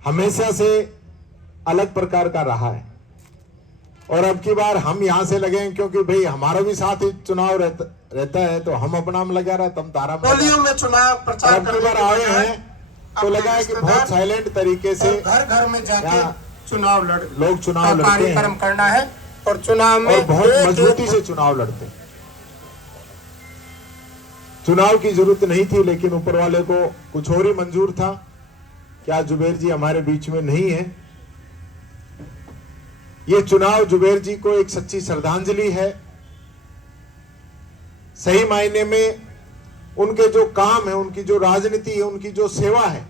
हमेशा से अलग प्रकार का रहा है और अब की बार हम यहां से लगे क्योंकि भाई हमारा भी साथ ही चुनाव रहता है तो हम अपना में लगा रहे तुम तारा में चुनाव प्रचार अब की बार आए हैं तो लगा है कि बहुत साइलेंट तरीके से घर घर में जाके लोग चुनाव लड़ते हैं, कार्यक्रम करना है और चुनाव में और बहुत मजबूती से चुनाव लड़ते हैं। चुनाव की जरूरत नहीं थी लेकिन ऊपर वाले को कुछ और ही मंजूर था। क्या जुबेर जी हमारे बीच में नहीं है? ये चुनाव जुबेर जी को एक सच्ची श्रद्धांजलि है। सही मायने में उनके जो काम है, उनकी जो राजनीति है, उनकी जो सेवा है,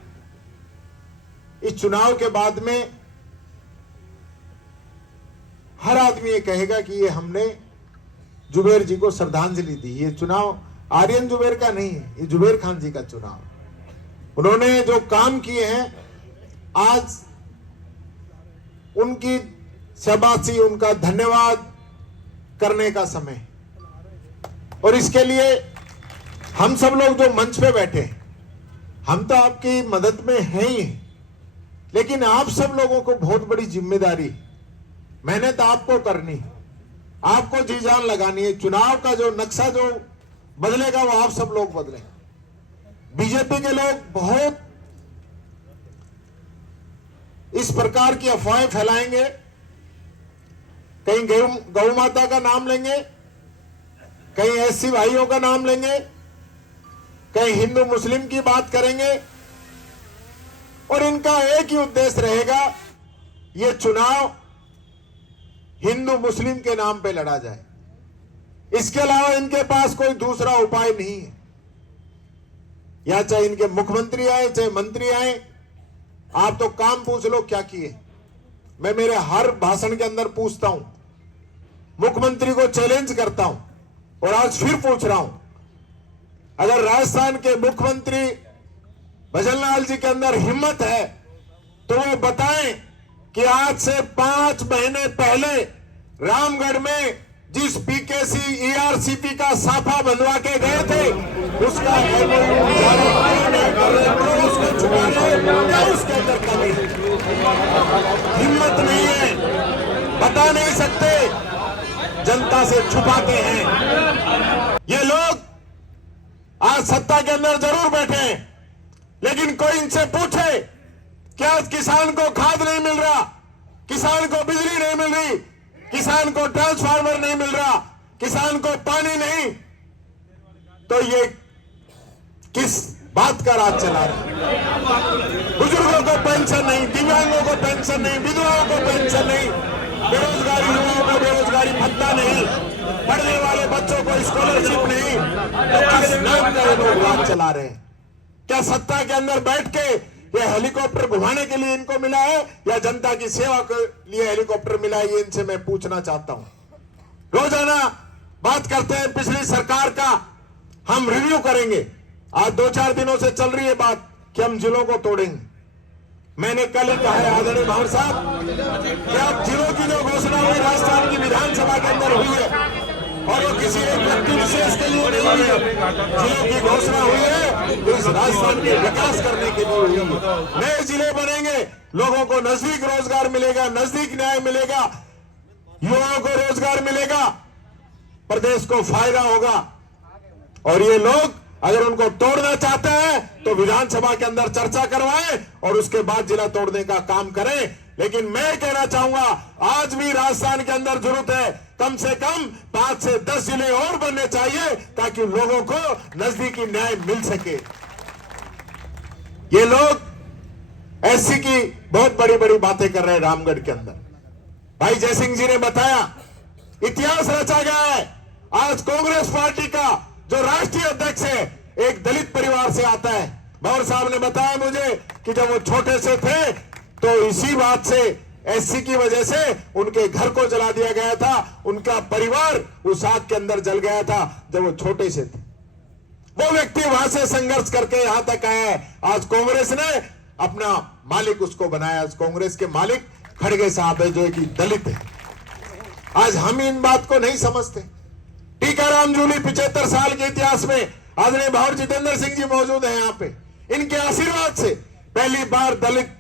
इस चुनाव के बाद में हर आदमी ये कहेगा कि ये हमने जुबेर जी को श्रद्धांजलि दी। ये चुनाव आर्यन जुबेर का नहीं है, ये जुबेर खान जी का चुनाव। उन्होंने जो काम किए हैं, आज उनकी शाबाशी, उनका धन्यवाद करने का समय। और इसके लिए हम सब लोग जो मंच पे बैठे हैं, हम तो आपकी मदद में हैं ही, लेकिन आप सब लोगों को बहुत बड़ी जिम्मेदारी, मेहनत आपको करनी, आपको जी जान लगानी है। चुनाव का जो नक्शा जो बदलेगा वो आप सब लोग बदलेंगे। बीजेपी के लोग बहुत इस प्रकार की अफवाहें फैलाएंगे, कहीं गौ माता का नाम लेंगे, कहीं एससी भाइयों का नाम लेंगे, कहीं हिंदू मुस्लिम की बात करेंगे और इनका एक ही उद्देश्य रहेगा, ये चुनाव हिंदू मुस्लिम के नाम पे लड़ा जाए। इसके अलावा इनके पास कोई दूसरा उपाय नहीं है। या चाहे इनके मुख्यमंत्री आए, चाहे मंत्री आए, आप तो काम पूछ लो क्या किए। मैं मेरे हर भाषण के अंदर पूछता हूं, मुख्यमंत्री को चैलेंज करता हूं और आज फिर पूछ रहा हूं, अगर राजस्थान के मुख्यमंत्री भजनलाल जी के अंदर हिम्मत है तो वो बताएं कि आज से 5 महीने पहले रामगढ़ में जिस पीकेसी ईआरसीपी का साफा बंधवा के गए थे, उसका उसके अंदर कमी हिम्मत नहीं है, बता नहीं सकते, जनता से छुपाते हैं। ये लोग आज सत्ता के अंदर जरूर बैठे, लेकिन कोई इनसे पूछे कि आज किसान को खाद नहीं मिल रहा, किसान को बिजली नहीं मिल रही, किसान को ट्रांसफार्मर नहीं मिल रहा, किसान को पानी नहीं, तो ये किस बात का राज चला रहा है? बुजुर्गों को पेंशन नहीं, दिव्यांगों को पेंशन नहीं, विधवाओं को पेंशन नहीं, बेरोजगारी युवाओं को बेरोजगारी भत्ता नहीं, पढ़ने वाले बच्चों को स्कॉलरशिप नहीं, तो किस नाम का लोग राज चला रहे हैं? क्या सत्ता के अंदर बैठ के ये हेलीकॉप्टर घुमाने के लिए इनको मिला है या जनता की सेवा के लिए हेलीकॉप्टर मिला है? ये इनसे मैं पूछना चाहता हूं। रोजाना बात करते हैं पिछली सरकार का, हम रिव्यू करेंगे। आज 2-4 दिनों से चल रही है बात कि हम जिलों को तोड़ेंगे। मैंने कल ही कहा है आदरणीय भावर साहब कि आप जिलों की जो घोषणा हुई राजस्थान की विधानसभा के अंदर हुई है और वो किसी एक व्यक्ति विशेष के लिए नहीं हुई है, जिलों की घोषणा हुई है तो इस राजस्थान के विकास करने के लिए हुई है। नए जिले बनेंगे, लोगों को नजदीक रोजगार मिलेगा, नजदीक न्याय मिलेगा, युवाओं को रोजगार मिलेगा, प्रदेश को फायदा होगा। और ये लोग अगर उनको तोड़ना चाहते हैं तो विधानसभा के अंदर चर्चा करवाएं और उसके बाद जिला तोड़ने का काम करें। लेकिन मैं कहना चाहूंगा, आज भी राजस्थान के अंदर जरूरत है कम से कम 5 से 10 जिले और बनने चाहिए ताकि लोगों को नजदीकी न्याय मिल सके। ये लोग ऐसी की बहुत बड़ी बड़ी बातें कर रहे हैं रामगढ़ के अंदर। भाई जयसिंह जी ने बताया, इतिहास रचा गया है। आज कांग्रेस पार्टी का जो राष्ट्रीय अध्यक्ष है एक दलित परिवार से आता है। भावर साहब ने बताया मुझे कि जब वो छोटे से थे तो इसी बात से, एससी की वजह से उनके घर को जला दिया गया था, उनका परिवार उस आग के अंदर जल गया था जब वो छोटे से थे। वो व्यक्ति वहां से संघर्ष करके यहां तक आया है। आज कांग्रेस ने अपना मालिक उसको बनाया। आज कांग्रेस के मालिक खड़गे साहब है जो एक दलित है। आज हम इन बात को नहीं समझते। टीकाराम जूली 75 साल के इतिहास में आदरणीय भावर जितेंद्र सिंह जी मौजूद हैं यहाँ पे। इनके आशीर्वाद से पहली बार दलित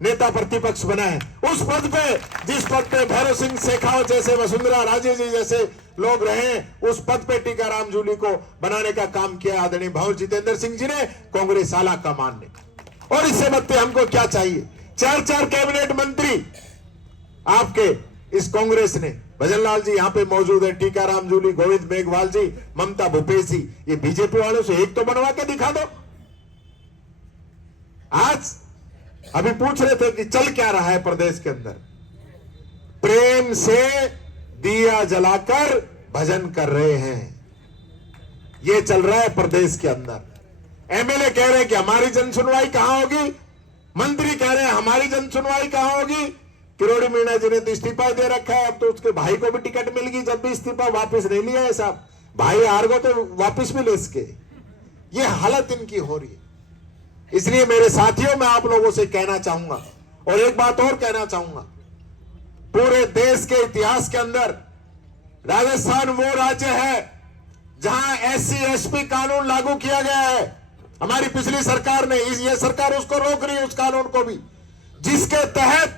नेता प्रतिपक्ष बना है, उस पद पे, जिस पद पे भैरव सिंह शेखावत जैसे, वसुंधरा राजे जी जैसे लोग रहे, उस पद पे टीकाराम जूली को बनाने का काम किया आदरणीय भंवर जितेंद्र सिंह जी ने, कांग्रेस आला कमान ने। और इससे बदते हमको क्या चाहिए? 4-4 कैबिनेट मंत्री आपके इस कांग्रेस ने, भजन लाल जी यहाँ पे मौजूद है, टीकाराम जूली, गोविंद मेघवाल जी, ममता भूपेश जी, ये बीजेपी वालों से एक तो बनवा के दिखा दो। आज अभी पूछ रहे थे कि चल क्या रहा है प्रदेश के अंदर, प्रेम से दिया जलाकर भजन कर रहे हैं, ये चल रहा है प्रदेश के अंदर। एमएलए कह रहे हैं कि हमारी जन सुनवाई कहां होगी, मंत्री कह रहे हैं हमारी जन सुनवाई कहां होगी। किरोड़ी मीणा जी ने तो इस्तीफा दे रखा है, अब तो उसके भाई को भी टिकट मिल गई, जब भी इस्तीफा वापस नहीं लिया है साहब, भाई हार गो तो वापस भी ले सके। ये हालत इनकी हो रही है। इसलिए मेरे साथियों, मैं आप लोगों से कहना चाहूंगा, और एक बात और कहना चाहूंगा, पूरे देश के इतिहास के अंदर राजस्थान वो राज्य है जहां एससी एसपी कानून लागू किया गया है। हमारी पिछली सरकार ने, ये सरकार उसको रोक रही है, उस कानून को भी, जिसके तहत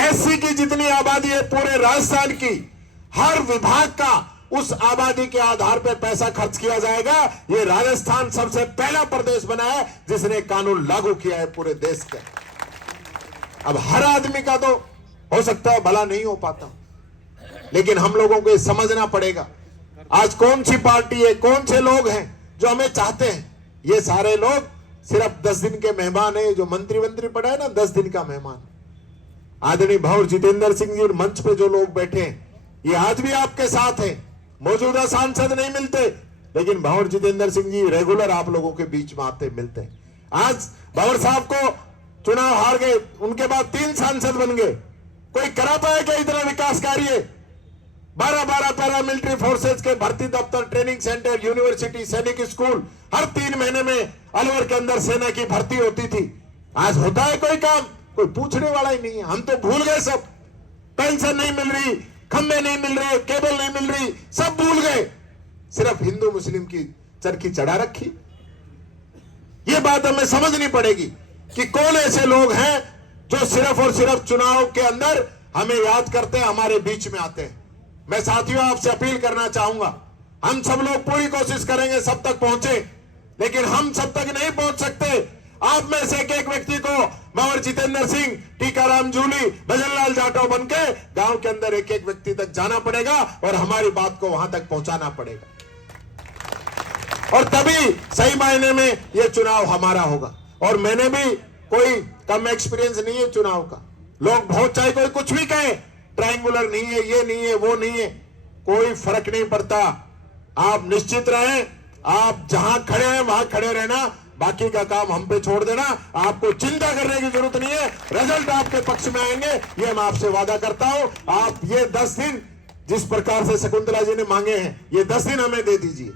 एससी की जितनी आबादी है पूरे राजस्थान की, हर विभाग का उस आबादी के आधार पर पैसा खर्च किया जाएगा। ये राजस्थान सबसे पहला प्रदेश बना है जिसने कानून लागू किया है पूरे देश के। अब हर आदमी का तो हो सकता है भला नहीं हो पाता, लेकिन हम लोगों को समझना पड़ेगा आज कौन सी पार्टी है, कौन से लोग हैं जो हमें चाहते हैं। ये सारे लोग सिर्फ 10 दिन के मेहमान है, जो मंत्री पड़े हैं ना, 10 दिन का मेहमान। आदरणीय भंवर जितेंद्र सिंह जी, मंच पे जो लोग बैठे हैं, ये आज भी आपके साथ हैं। मौजूदा सांसद नहीं मिलते, लेकिन भंवर जितेंद्र सिंह जी रेगुलर आप लोगों के बीच में आते मिलते हैं। आज भंवर साहब को चुनाव हार गए, उनके बाद 3 सांसद बन गए, कोई करा पाया क्या इतना विकास कार्य? 12-12 पैरामिलिट्री फोर्सेज के भर्ती दफ्तर, ट्रेनिंग सेंटर, यूनिवर्सिटी, सैनिक स्कूल, हर 3 महीने में अलवर के अंदर सेना की भर्ती होती थी। आज होता है कोई काम? कोई पूछने वाला ही नहीं है। हम तो भूल गए सब, पेंशन नहीं मिल रही, खंबे नहीं मिल रहे, केबल नहीं मिल रही, सब भूल गए, सिर्फ हिंदू मुस्लिम की चरखी चढ़ा रखी। ये बात हमें समझनी पड़ेगी कि कौन ऐसे लोग हैं जो सिर्फ और सिर्फ चुनाव के अंदर हमें याद करते हैं, हमारे बीच में आते हैं। मैं साथियों आपसे अपील करना चाहूंगा, हम सब लोग पूरी कोशिश करेंगे सब तक पहुंचे, लेकिन हम सब तक नहीं पहुंच सकते। आप में से एक व्यक्ति को भंवर जितेंद्र सिंह, टीकाराम जूली, भजन लाल जाटव बनके गांव के अंदर एक व्यक्ति तक जाना पड़ेगा और हमारी बात को वहां तक पहुंचाना पड़ेगा, और तभी सही मायने में यह चुनाव हमारा होगा। और मैंने भी कोई कम एक्सपीरियंस नहीं है चुनाव का। लोग बहुत चाहे कोई कुछ भी कहे, ट्रायंगुलर नहीं है, ये नहीं है, वो नहीं है, कोई फर्क नहीं पड़ता। आप निश्चित रहें, आप जहां खड़े हैं वहां खड़े रहना, बाकी का काम हम पे छोड़ देना। आपको चिंता करने की जरूरत नहीं है, रिजल्ट आपके पक्ष में आएंगे, ये मैं आपसे वादा करता हूं। आप ये 10 दिन जिस प्रकार से शकुंतला जी ने मांगे हैं, ये 10 दिन हमें दे दीजिए,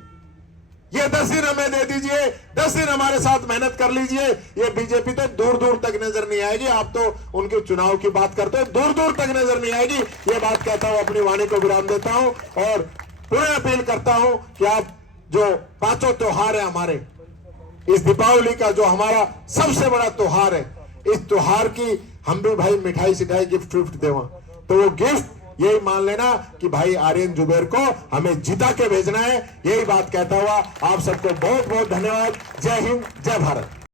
ये 10 दिन हमें दे दीजिए, 10 दिन हमारे साथ मेहनत कर लीजिए। ये बीजेपी तो दूर दूर तक नजर नहीं आएगी। आप तो उनके चुनाव की बात करते हो, दूर दूर तक नजर नहीं आएगी। ये बात कहता हूं, अपनी वाणी को विराम देता हूं और पुनः अपील करता हूं कि आप जो 5 त्योहार है हमारे, इस दीपावली का जो हमारा सबसे बड़ा त्योहार है, इस त्योहार की हम भी भाई मिठाई सिठाई गिफ्ट देवा, तो वो गिफ्ट यही मान लेना कि भाई आर्यन जुबेर को हमें जिता के भेजना है। यही बात कहता हुआ आप सबको बहुत बहुत धन्यवाद। जय हिंद, जय भारत।